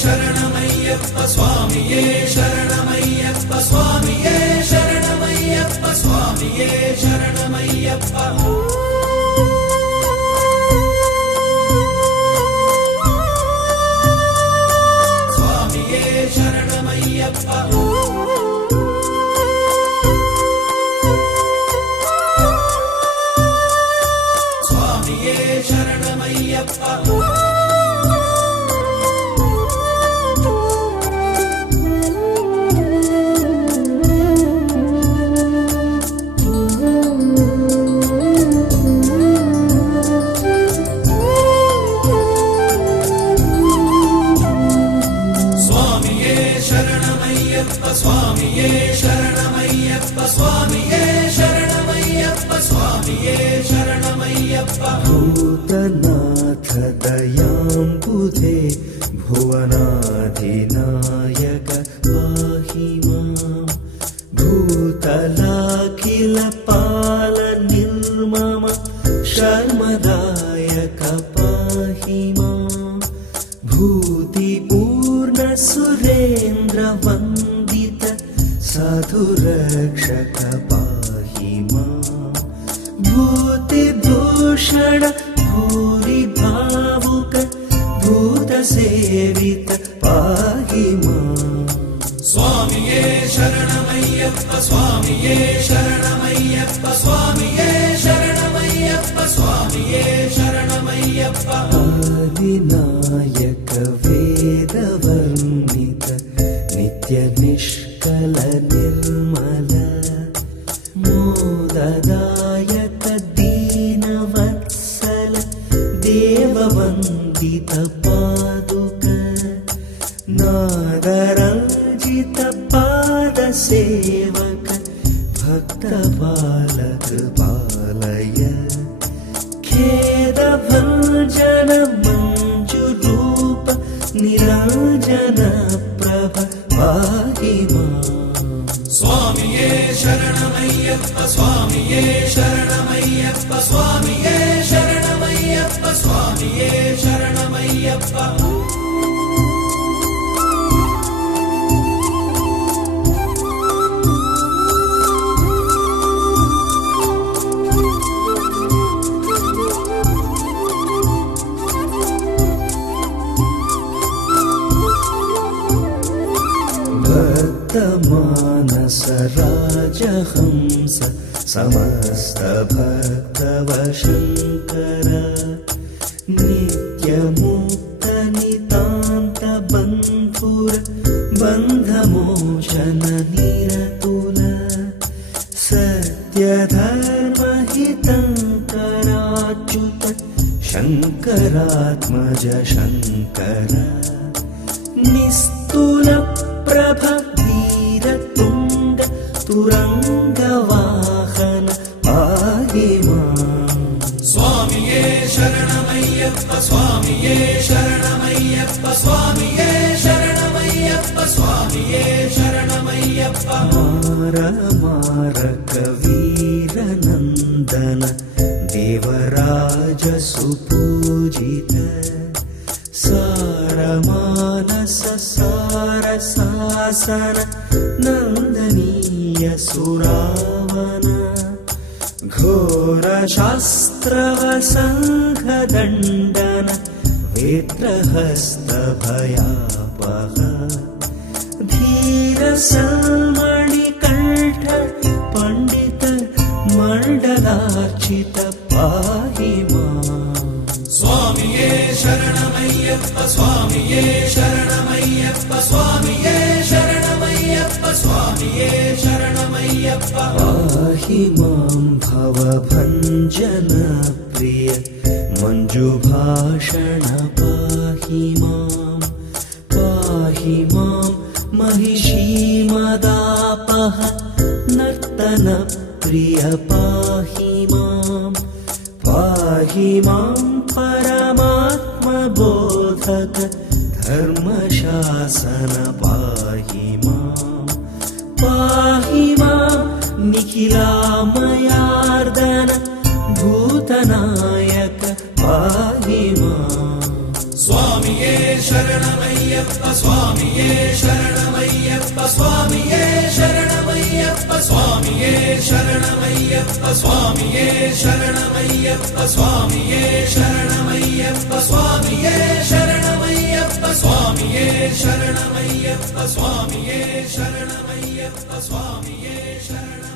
ಶರಣಮಯ್ಯಪ್ಪ ಸ್ವಾಮಿಯೇ ಶರಣಮಯ್ಯಪ್ಪ ಸ್ವಾಮಿಯೇ ಶರಣಮಯ್ಯಪ್ಪ ಸ್ವಾಮಿಯೇ ಶರಣಮಯ್ಯಪ್ಪ ಸ್ವಾಮಿಯೇ ಶರಣಮಯ್ಯಪ್ಪ ಸ್ವಾಮಿಯೇ ಶರಣಮಯ್ಯಪ್ಪ ಸ್ವಾಮಿಯೇ ಶರಣಮಯ್ಯಪ್ಪ ಸ್ವಾಮಿಯೇ ಶರಣಮಯ್ಯಪ್ಪ ಸ್ವಾಮಿಯೇ ಶರಣಮಯ್ಯಪ್ಪ ಭೂತನಾಥ ದಯಾಂಬುಧೇ ಭುವನಾಧಿನಾಯಕ ಪಾಹಿ ಮಾಂ ಭೂತಲಾಖಿಲ ಪಾಲ ನಿರ್ಮಮ ಶರ್ಮದಾಯಕ ಪಾಹಿ ಮಾಂ ಭೂತಿಪೂರ್ಣ ಸುರೇಂದ್ರ साधुरक्षक पाहि मां भूतिभूषण भूरि भावुक भूतसेवित पाहि मां स्वामिये शरणमय्यप्प स्वामिये शरणमय्यप्प स्वामिये शरणमय्यप्प स्वामिये शरणमय्यप्प आदिनायक वेदवर्णित नित्यनिष्कल निर्मल मोददायक दीनवत्सल देववन्दित पादुक नादरञ्जित पादसेवक भक्तबालक पालय खेदभञ्जन मञ्जुरूप निरञ्जन प्रभ पाहि मां स्वामिये शरणमय्यप्प स्वामिये शरणमय्यप्प स्वामिये शरणमय्यप्प स्वामिये शरणमय्यप्प मानस राजहंस समस्त भक्तवशङ्कर नित्यमुक्त नितान्त बन्धुर बन्धमोचन निरतुल सत्यधर्महितङ्कराच्युत शङ्करात्मज शङ्कर निस्तुल प्रभ वीरतुंग तुरंगवाहन पाहि मां स्वामिये शरणमय्यप्प स्वामिये शरणमय्यप्प स्वामिये शरणमय्यप्प स्वामिये शरणमय्यप्प मारक वीरनन्दन देवराज सुपूजित सारमानस सारसासन नन्दनीय सुरावन घोर शास्त्रवसङ्घदण्डन वेत्रहस्त भयापह धीर सल्मणिकण्ठ पण्डित मण्डलार्चित पाहि मां स्वामिये शरणमय्यप्प स्वामिये शरणमय्यप्प स्वामिये शरणमय्यप्प स्वामिये शरणमय्यप्प पाहि मां भवभञ्जन प्रिय मञ्जुभाषण पाहि मां महिषीमदापह नर्तन प्रिय पाहि मां परमात्मबोधक धर्मशासन पाहि मां निखिलामयार्दन भूतनायक पाहि मां ಸ್ವಾಮಿಯೇ ಶರಣಮಯ್ಯಪ್ಪ ಸ್ವಾಮಿಯೇ ಶರಣಮಯ್ಯಪ್ಪ ಸ್ವಾಮಿಯೇ ಶರಣಮಯ್ಯಪ್ಪ ಸ್ವಾಮಿಯೇ ಶರಣಮಯ್ಯಪ್ಪ ಸ್ವಾಮಿಯೇ ಶರಣಮಯ್ಯಪ್ಪ ಸ್ವಾಮಿಯೇ ಶರಣಮಯ್ಯಪ್ಪ ಸ್ವಾಮಿಯೇ ಶರಣಮಯ್ಯಪ್ಪ ಸ್ವಾಮಿಯೇ ಶರಣಮಯ್ಯಪ್ಪ ಸ್ವಾಮಿಯೇ ಶರಣಮಯ್ಯಪ್ಪ ಸ್ವಾಮಿಯೇ ಶರಣ